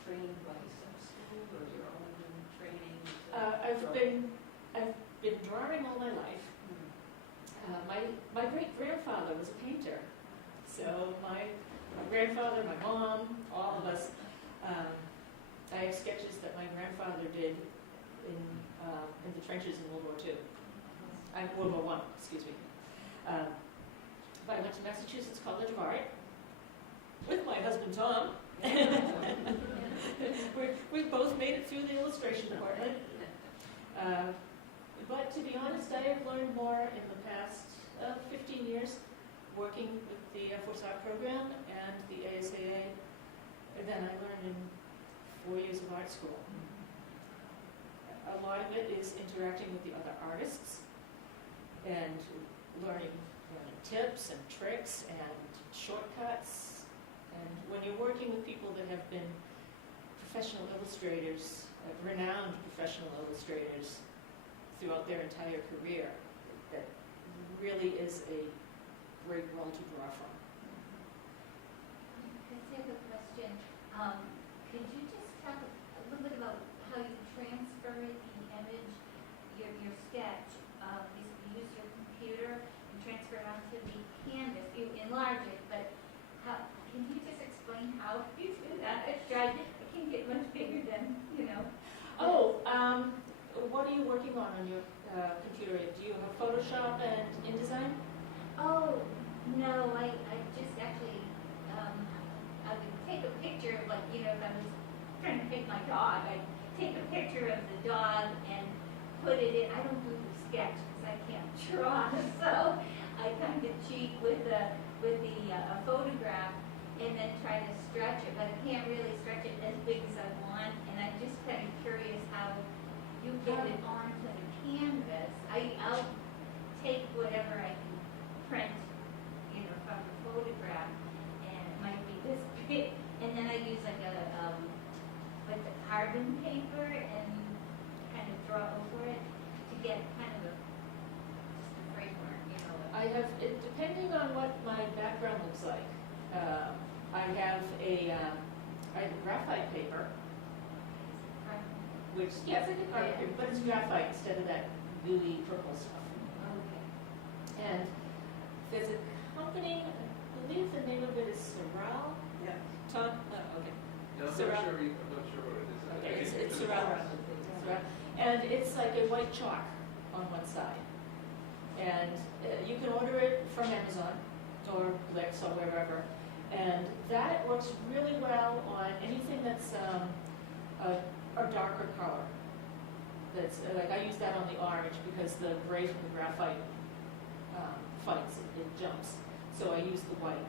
trained by some school or your own training? I've been drawing all my life. My great-grandfather was a painter. So my grandfather, my mom, all of us, I have sketches that my grandfather did in the trenches in World War II. World War I, excuse me. But I went to Massachusetts College of Art with my husband Tom. We both made it through the illustration department. But to be honest, I have learned more in the past 15 years working with the Air Force Art Program and the ASAA than I learned in 4 years of art school. A lot of it is interacting with the other artists and learning tips and tricks and shortcuts. And when you're working with people that have been professional illustrators, renowned professional illustrators throughout their entire career, that really is a great role to draw from. I have a question. Could you just talk a little bit about how you transfer the image, your sketch? You use your computer and transfer it onto the canvas. You enlarge it, but can you just explain how you do that? I tried. It can get much bigger than, What are you working on your computer? Do you have Photoshop and InDesign? Oh, no, I just actually, I would take a picture of, if I was trying to pick my dog, I'd take a picture of the dog and put it in. I don't do the sketch because I can't draw, so I kind of cheat with the photograph and then try to stretch it, but I can't really stretch it as big as I want, and I'm just kind of curious how you get it onto the canvas. I'll take whatever I can print, from the photograph, and it might be this big, and then I use like the carbon paper and kind of draw over it to get kind of just a framework, I have, depending on what my background looks like, I have a graphite paper, which, yes, I did carbon paper, but it's graphite instead of that gooey purple stuff. Okay. And there's a company, I believe the name of it is Sorrel. Yeah. Tom, okay. Yeah, I'm Surround- not sure what it is. Okay, it's Sorrel. And it's like a white chalk on one side. And you can order it from Amazon or Blix or wherever. And that works really well on anything that's a darker color. That's like, I use that on the orange because the gray from the graphite fights, it jumps. So I use the white.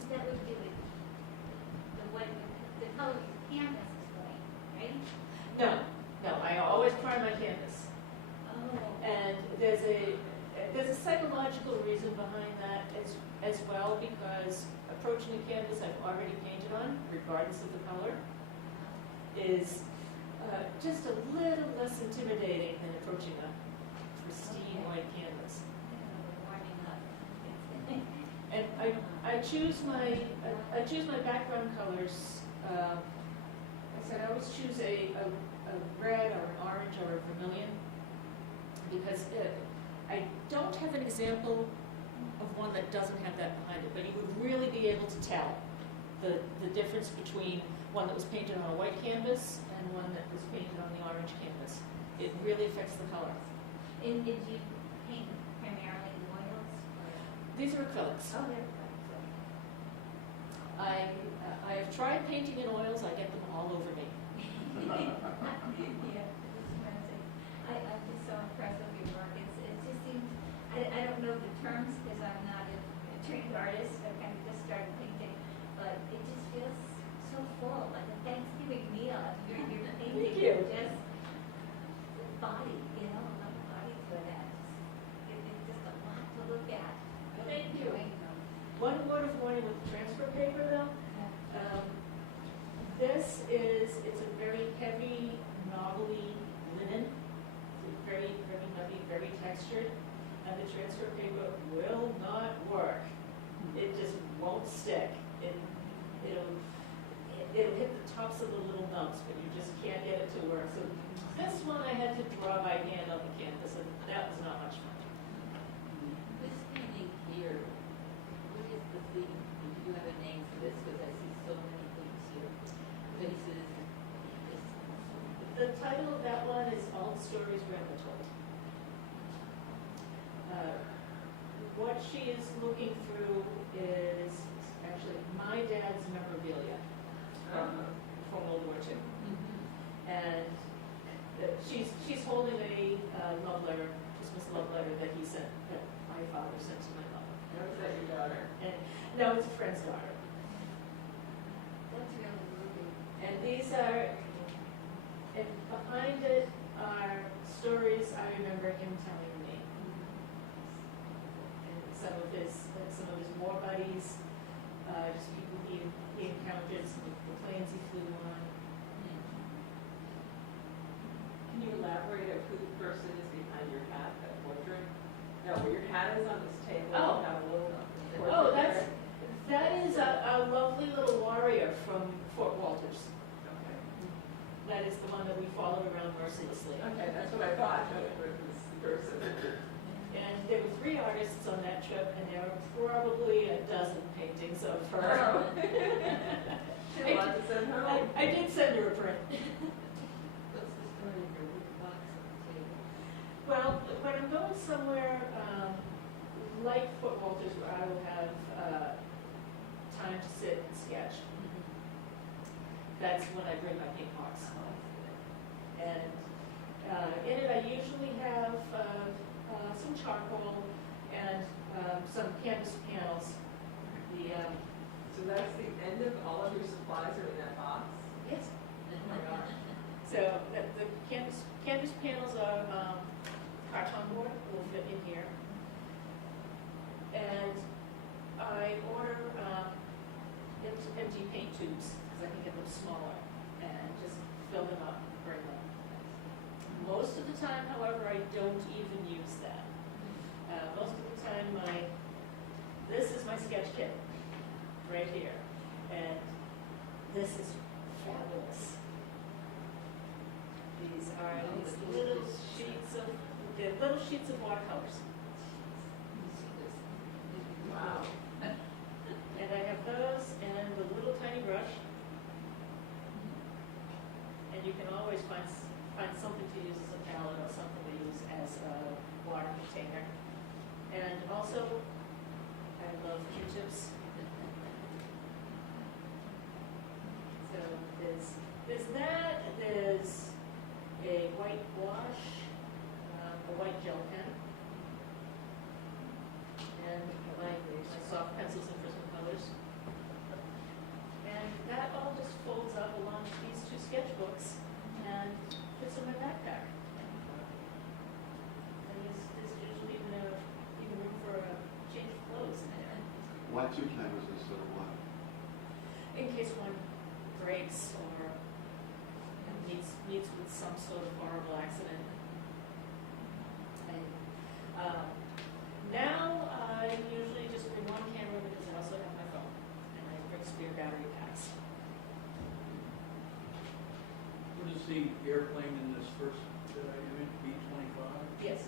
So that would do it, the color of the canvas is white, right? No, I always prime my canvas. Oh. And there's a psychological reason behind that as well, because approaching a canvas I've already painted on, regardless of the color, is just a little less intimidating than approaching a pristine white canvas. Warming up. And I choose my background colors. I said I always choose a red or an orange or a vermilion, because I don't have an example of one that doesn't have that behind it, but you would really be able to tell the difference between one that was painted on a white canvas and one that was painted on the orange canvas. It really affects the color. And did you paint primarily in oils? These are acrylics. Oh, they're I have tried painting in oils. I get them all over me. Yeah, it's amazing. I'm just so impressed with your work. It just seems, I don't know the terms because I'm not a trained artist. I kind of just started painting, but it just feels so full, like a Thanksgiving meal. You're painting you. just body, like body to that. It's just a lot to look at. Thank you. Enjoying them. One word of warning with transfer paper, though. It's a very heavy, knobbly linen. It's very, very heavy, very textured, and the transfer paper will not work. It just won't stick. It'll hit the tops of the little nubs, but you just can't get it to work. So this one I had to draw by hand on the canvas, and that was not much fun. This painting here, what is the theme? Do you have a name for this? Because I see so many things here. Faces. The title of that one is All the Stories Grandma Told. What she is looking through is actually my dad's memorabilia from World War II. And she's holding a love letter, Christmas love letter that he sent, that my father sent to my mother. Or is that your daughter? And no, it's a friend's daughter. That's really moving. And these are, and behind it are stories I remember him telling me. And some of his war buddies, just people he encountered, some of the planes he flew on. Can you elaborate on who the person is behind your hat, that portrait? No, where your hat is on this table. Oh. You have a little portrait Oh, there. that is a lovely little warrior from Fort Walters. Okay. That is the one that we followed around mercilessly. Okay, that's what I thought, that it was this person. And there were 3 artists on that trip, and there were probably a dozen paintings of her. Oh. She wants to send home. I did send her a print. What's the story of your wood box on the table? Well, when I'm going somewhere like Fort Walters, where I will have time to sit and sketch, that's when I bring my paint box. And in it, I usually have some charcoal and some canvas panels. So that's the end of all of your supplies are in that box? Yes. So the canvas panels are carton board, will fit in here. And I order empty paint tubes, because I can get them smaller, and just fill them up and bring them. Most of the time, however, I don't even use that. Most of the time, this is my sketch kit, right here. And this is fabulous. These are these little sheets So they're little sheets of watercolors. Wow. And I have those and the little tiny brush. And you can always find something to use as a palette or something to use as a water container. And also, I love Q-tips. So there's that, there's a white wash, a white gel pen, and my soft pencils and Christmas colors. And that all just folds up along with these two sketchbooks and fits in my backpack. And there's usually even room for a change of clothes in there, Why two cameras instead of one? in case one breaks or meets with some sort of horrible accident. And, now I usually just bring one camera because I also have my phone, and I bring spare battery packs. What is the airplane in this first image, B-25? Yes.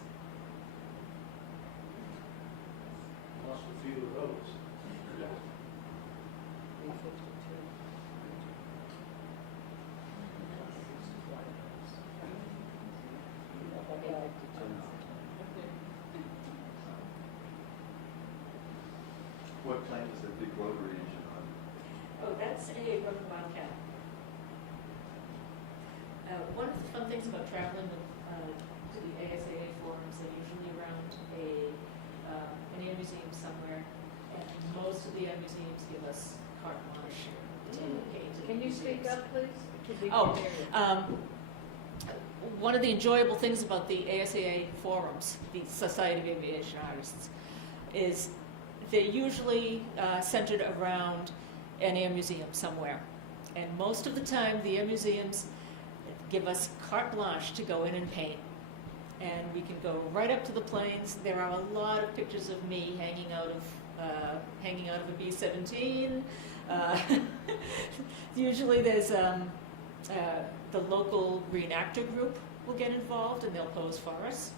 Lost a few of those. What plane is that big rotary engine on? Oh, that's a Brooklyn Wildcat. One of the fun things about traveling to the ASAA forums, they're usually around an air museum somewhere, and most of the air museums give us carte blanche to pay to Can you speak museums. up, please? Oh, one of the enjoyable things about the ASAA forums, the Society of Aviation Artists, is they're usually centered around an air museum somewhere. And most of the time, the air museums give us carte blanche to go in and paint. And we can go right up to the planes. There are a lot of pictures of me hanging out of a B-17. Usually there's the local reenactor group will get involved and they'll pose for us.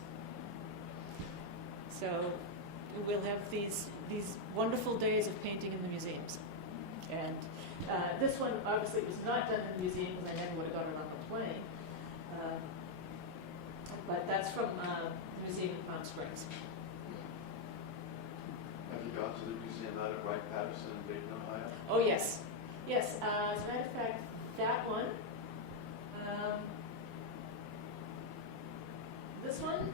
So we'll have these wonderful days of painting in the museums. And this one obviously was not done in the museum because I never would have got it on the plane. But that's from the museum in Palm Springs. Have you gone to the museum out at Wright-Patterson in Dayton, Ohio? Oh, yes. Yes, as a matter of fact, that one, this one,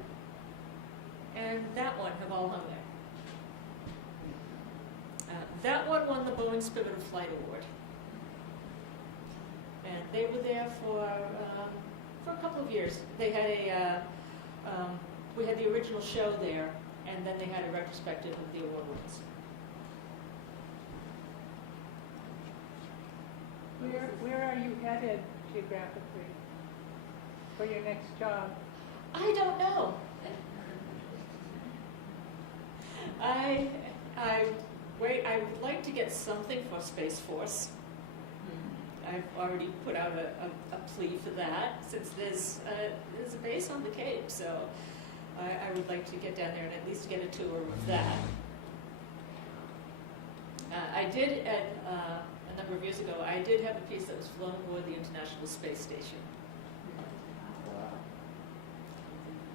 and that one have all hung there. That one won the Boeing Spirit of Flight Award. And they were there for a couple of years. They had we had the original show there, and then they had a retrospective of the award winners. Where are you headed geographically for your next job? I don't know. I would like to get something for Space Force. I've already put out a plea for that since there's a base on the Cape, so I would like to get down there and at least get a tour of that. I did a number of years ago. I did have a piece that was flown aboard the International Space Station.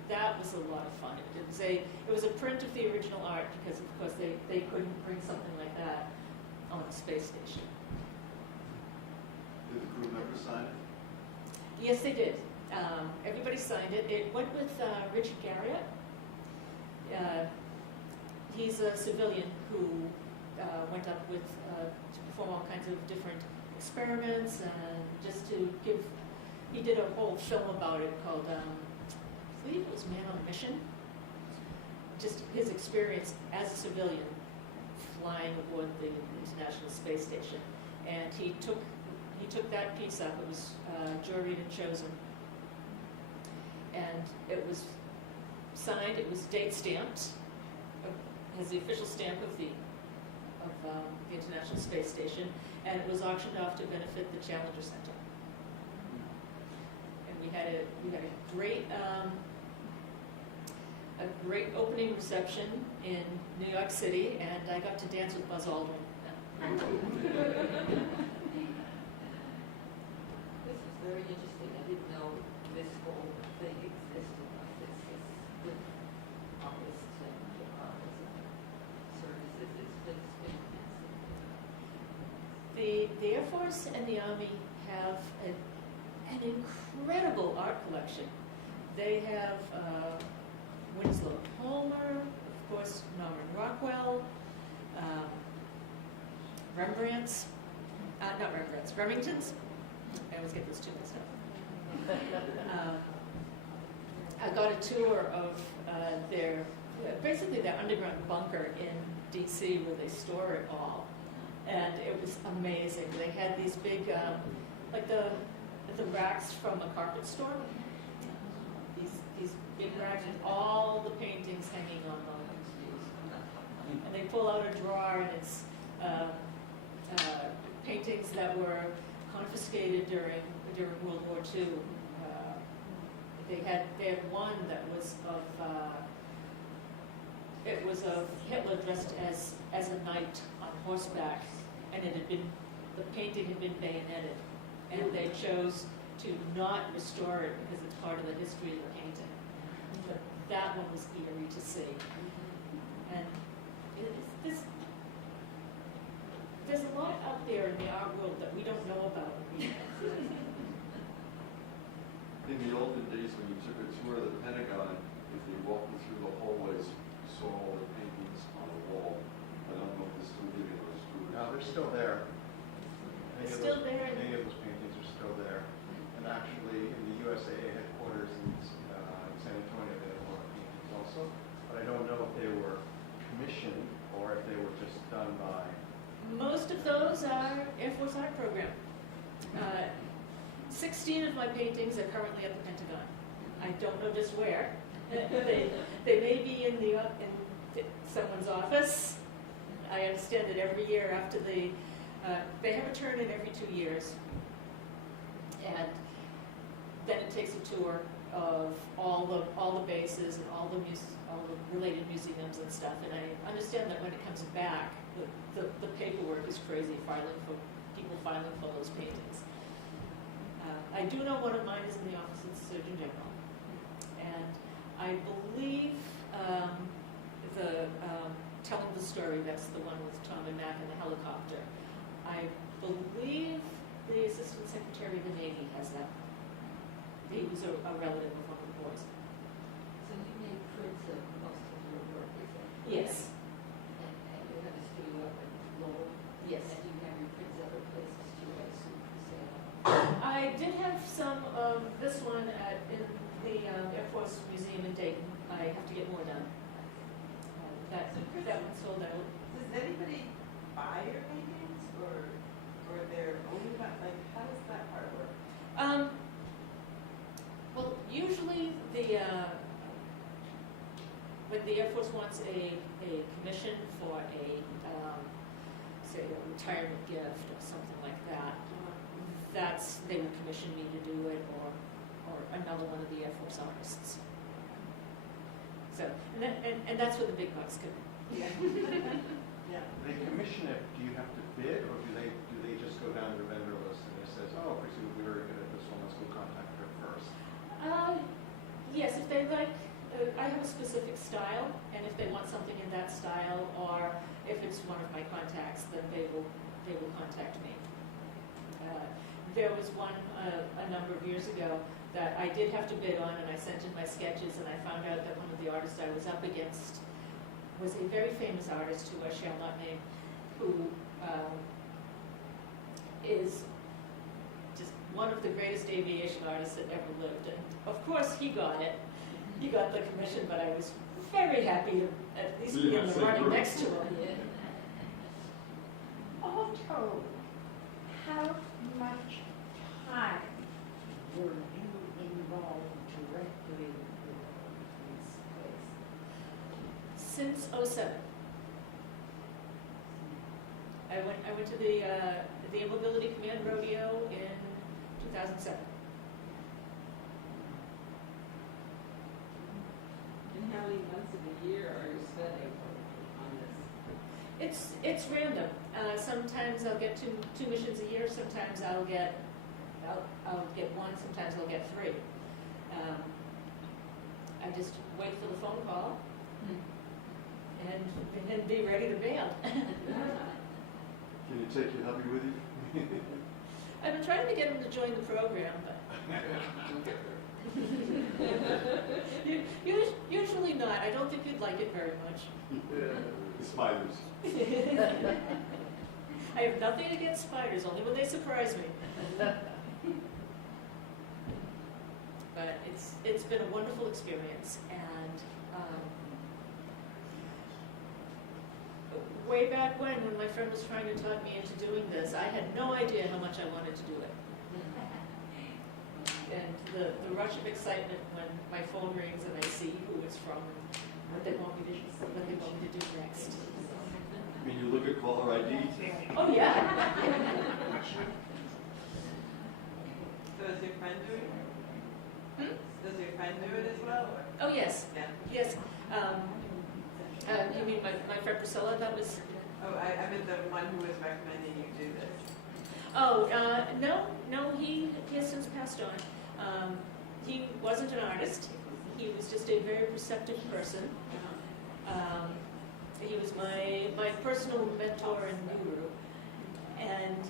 That was a lot of fun. It was a print of the original art because, of course, they couldn't bring something like that on the space station. Did the crew members sign it? Yes, they did. Everybody signed it. It went with Richard Garriott. He's a civilian who went up with to perform all kinds of different experiments and just to give. He did a whole film about it called. I believe it was Man on a Mission. Just his experience as a civilian flying aboard the International Space Station, and he took that piece up. It was juried and chosen, and it was signed. It was date stamped. Has the official stamp of the International Space Station, and it was auctioned off to benefit the Challenger Center. And we had a great a great opening reception in New York City, and I got to dance with Buzz Aldrin. This is very interesting. I didn't know this whole thing existed like this. It's with office and services. It's been The Air Force and the Army have an incredible art collection. They have Winslow Homer, of course, Norman Rockwell, Remingtons. I always get those two mixed up. I got a tour of basically their underground bunker in DC where they store it all. And it was amazing. They had these big, like the racks from a carpet store. These big racks with all the paintings hanging on them. And they pull out a drawer and it's paintings that were confiscated during World War II. They had one that was of Hitler dressed as a knight on horseback, and the painting had been bayoneted, and they chose to not restore it because it's part of the history of the painting. But that one was eerie to see. And there's a lot out there in the art world that we don't know about. In the olden days, when you took a tour of the Pentagon, if you walked through the hallways, you saw all the paintings on the wall. I don't know if they're still living those tours. No, they're still there. It's still there. Many of those paintings are still there. And actually, in the USAA headquarters in San Antonio, they have a lot of paintings also. But I don't know if they were commissioned or if they were just done by... Most of those are Air Force Art Program. 16 of my paintings are currently at the Pentagon. I don't know just where. They may be in someone's office. I understand that every year after they have a turn-in every 2 years, and then it takes a tour of all the bases and all the related museums and stuff. And I understand that when it comes back, the paperwork is crazy, people filing for those paintings. I do know one of mine is in the Office of the Surgeon General, and I believe Telling the Story, that's the one with Tom and Mac and the helicopter. I believe the Assistant Secretary of the Navy has that. He was a relative of one of the boys. So you made prints of most of your work, is that? Yes. And you have a studio up in Lowell? Yes. And you have your prints other places too, I assume, for sale? I did have some of this one in the Air Force Museum in Dayton. I have to get more done. That one sold out. Does anybody buy your paintings or they're owned by, like, how does that part work? Well, usually when the Air Force wants a commission for say a retirement gift or something like that, they would commission me to do it, or another one of the Air Force artists. So, and that's where the big bucks come in. Yeah. Yeah. They commission it, do you have to bid, or do they just go down the vendor list and it says, oh, Crissie, we were good at this one, let's go contact her first? Yes, if they like, I have a specific style, and if they want something in that style, or if it's one of my contacts, then they will contact me. There was one a number of years ago that I did have to bid on, and I sent in my sketches, and I found out that one of the artists I was up against was a very famous artist who I shall not name, who is just one of the greatest aviation artists that ever lived. And of course he got it. He got the commission, but I was very happy to at least be in the running next to him. Yeah. All told, how much time were you involved directly with these places? Since '07. I went to the Immobility Command Rodeo in 2007. And how do you It's random. Sometimes I'll get two missions a year. Sometimes I'll get one. Sometimes I'll get 3. I just wait for the phone call and be ready to bail. Can you take your hubby with you? I've been trying to get him to join the program, but usually not. I don't think he'd like it very much. The spiders. I have nothing against spiders, only when they surprise me. But it's been a wonderful experience, and way back when my friend was trying to talk me into doing this, I had no idea how much I wanted to do it. And the rush of excitement when my phone rings and I see who it's from and what they want me to do next. I mean, you look at caller ID? Oh, yeah. So is your friend doing it? Does your friend do it as well? Or? Oh, yes. Yeah. Yes. You mean my friend Priscilla? That was... Oh, I meant the one who was recommending you do this. Oh, no, he has since passed on. He wasn't an artist. He was just a very receptive person. He was my personal mentor and guru. And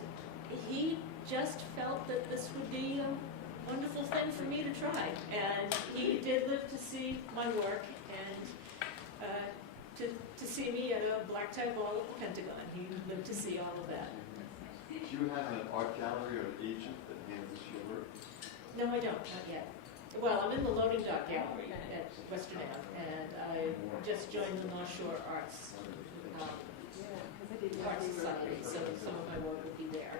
he just felt that this would be a wonderful thing for me to try. And he did live to see my work and to see me at a black tie ball at the Pentagon. He lived to see all of that. Do you have an art gallery or an agent that handles your work? No, I don't, not yet. Well, I'm in the Loading Dock Gallery at Western Ave, and I just joined the North Shore Arts Society, so some of my work will be there.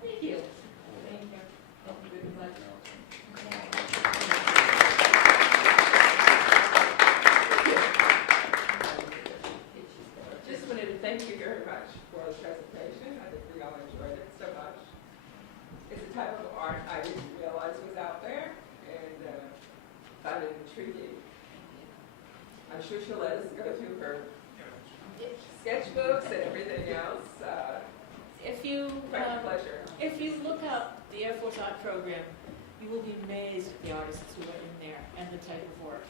Thank you. Thank you. Good luck. Just wanted to thank you very much for the presentation. I think we all enjoyed it so much. It's a type of art I didn't realize was out there, and found it intriguing. I'm sure she'll let us go through her sketchbooks and everything else. If you Quite a pleasure. If you look up the Air Force Art Program, you will be amazed at the artists who are in there and the type of work.